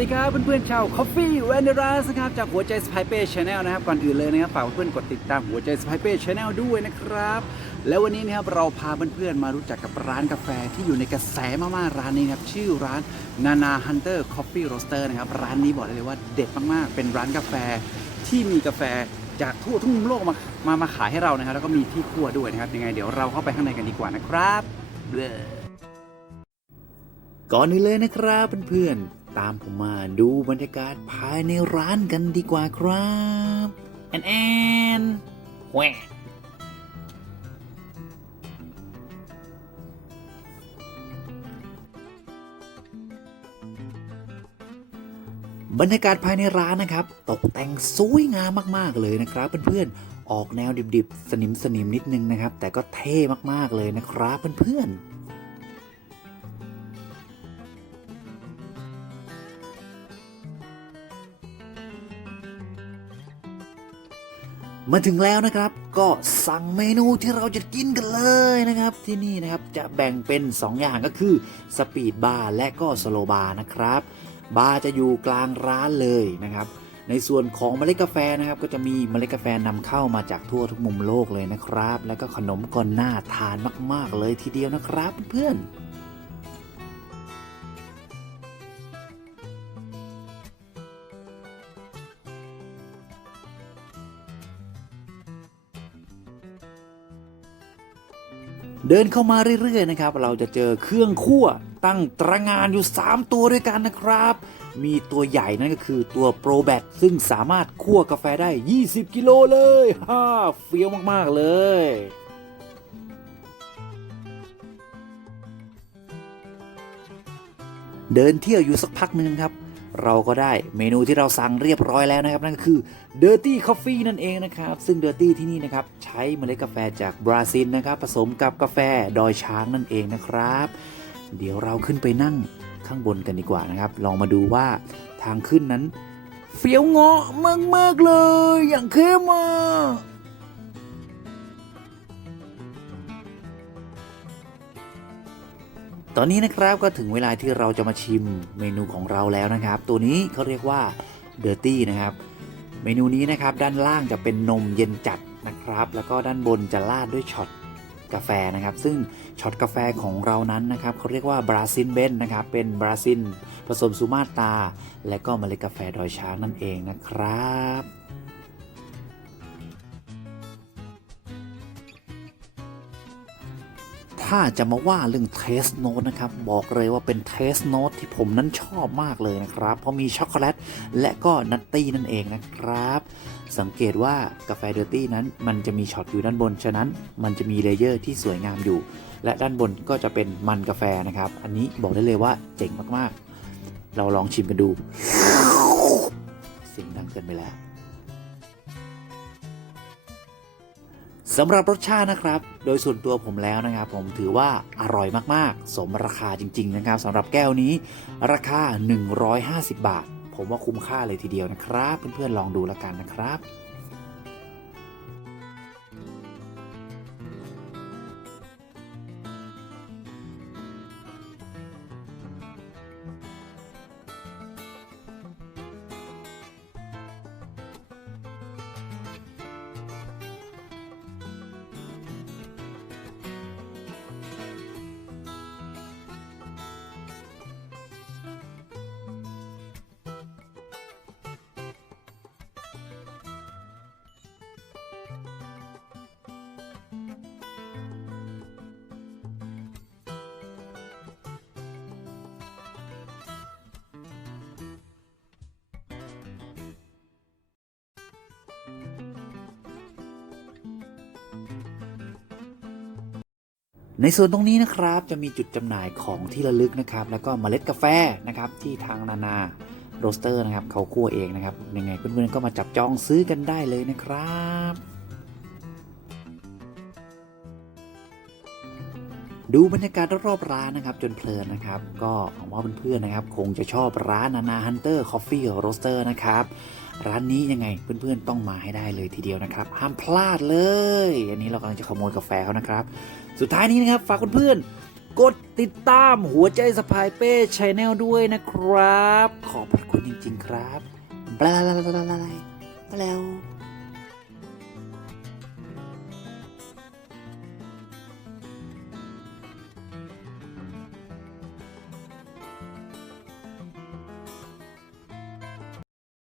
ดีครับเพื่อนๆชาว Coffee v a n d e r a s นะครับจากหัวใจสไปเป้ชาแนลนะครับก่อนอื่นเลยนะครับฝากเพื่อนๆกดติดตามหัวใจสไปเป้ชาแนลด้วยนะครับ แล้ววันนี้นะครับเราพาเพื่อนๆมารู้จักกับร้านกาแฟที่อยู่ในกระแสมากๆร้านนี้นะครับชื่อร้านนานาฮันเตอร์คอฟฟี่โรสเตอร์นะครับร้านนี้บอกเลยว่าเด็ดมากๆ เป็นร้านกาแฟที่มีกาแฟจากทั่วทุกมุมโลกมามามาขายให้เรานะครับแล้วก็มีที่คั่วด้วยนะครับยังไงเดี๋ยวเราเข้าไปข้างในกันดีกว่านะครับก่อนอื่นเลยนะครับเพื่อนๆ ตามผมมาดูบรรยากาศภายในร้านกันดีกว่าครับแอนแอนแหวบรรยากาศภายในร้านนะครับ ตกแต่งสวยงามมากๆเลยนะครับเพื่อนๆออกแนวดิบๆ สนิมสนิมๆนิดนึงนะครับ แต่ก็เท่มากๆเลยนะครับเพื่อนๆ มาถึงแล้วนะครับ ก็สั่งเมนูที่เราจะกินกันเลยนะครับ ที่นี่นะครับจะแบ่งเป็น 2 อย่างก็คือสปีดบาร์และก็สโลบาร์นะครับบาร์จะอยู่กลางร้านเลยนะครับ ในส่วนของเมล็ดกาแฟนะครับ ก็จะมีเมล็ดกาแฟนำเข้ามาจากทั่วทุกมุมโลกเลยนะครับ แล้วก็ขนมก็น่าทานมาก ๆ เลยทีเดียวนะครับเพื่อนๆ เดินเข้ามาเรื่อยๆนะครับ เราจะเจอเครื่องคั่วตั้งตระงานอยู่ 3 ตัวด้วยกันนะครับ มีตัวใหญ่นั่นก็คือตัวโปรแบตซึ่งสามารถคั่วกาแฟได้ 20 กิโลเลยฮ่าเฟี้ยวมากๆเลยเดินเที่ยวอยู่สักพักหนึ่งครับ เราก็ได้เมนูที่เราสั่งเรียบร้อยแล้วนะครับ นั่นก็คือ Dirty Coffee นั่นเองนะครับ ซึ่ง Dirty ที่นี่นะครับ ใช้เมล็ดกาแฟจากบราซิลนะครับ ผสมกับกาแฟดอยช้างนั่นเองนะครับ เดี๋ยวเราขึ้นไปนั่งข้างบนกันดีกว่านะครับ ลองมาดูว่าทางขึ้นนั้น เฟี้ยวเงาะมากๆเลย อย่างเข้มอะ ตอนนี้นะครับก็ถึงเวลาที่เราจะมาชิมเมนูของเราแล้วนะครับ ตัวนี้เขาเรียกว่าเดอร์ตี้นะครับ เมนูนี้นะครับด้านล่างจะเป็นนมเย็นจัดนะครับ แล้วก็ด้านบนจะราดด้วยช็อตกาแฟนะครับ ซึ่งช็อตกาแฟของเรานั้นนะครับเขาเรียกว่าบราซิลเบนนะครับ เป็นบราซิลผสมซูมาตราและก็เมล็ดกาแฟดอยช้างนั่นเองนะครับ ถ้าจะมาว่าเรื่องเทสโน t นะครับ บอกเลยว่าเป็นเทสโน t ที่ผมนั้นชอบมากเลยนะครับ เพราะมีช็อกโกแลตและก็นัตตี้นั่นเองนะครับ สังเกตว่ากาแฟเดอร์ตี้นั้นมันจะมีช็อตอยู่ด้านบน ฉะนั้นมันจะมีเลเยอร์ที่สวยงามอยู่ และด้านบนก็จะเป็นมันกาแฟนะครับ อันนี้บอกได้เลยว่าเจ๋งมากๆ เราลองชิมกันดู เสียงดังเกินไปแล้ว สำหรับรสชาตินะครับ โดยส่วนตัวผมแล้วนะครับ ผมถือว่าอร่อยมากๆ สมราคาจริง ๆ นะครับสำหรับแก้วนี้ ราคา 150 บาท ผมว่าคุ้มค่าเลยทีเดียวนะครับ เพื่อนๆลองดูแล้วกันนะครับ ในส่วนตรงนี้นะครับจะมีจุดจำหน่ายของที่ระลึกนะครับ แล้วก็เมล็ดกาแฟนะครับที่ทางนานาโรสเตอร์นะครับเขาคั่วเองนะครับยังไงเพื่อนๆก็มาจับจองซื้อกันได้เลยนะครับ ดูบรรยากาศรอบๆร้านนะครับ จนเพลินนะครับ ก็หวังว่าเพื่อนๆนะครับ คงจะชอบร้านนานาฮันเตอร์คอฟฟี่โรสเตอร์นะครับ ร้านนี้ยังไงเพื่อนๆต้องมาให้ได้เลยทีเดียวนะครับ ห้ามพลาดเลย อันนี้เรากำลังจะขโมยกาแฟเขานะครับ สุดท้ายนี้นะครับ ฝากเพื่อนๆกดติดตามหัวใจสปายเป้ชแนลด้วยนะครับ ขอบพระคุณจริงๆครับบลาบลาบลาบลาบลา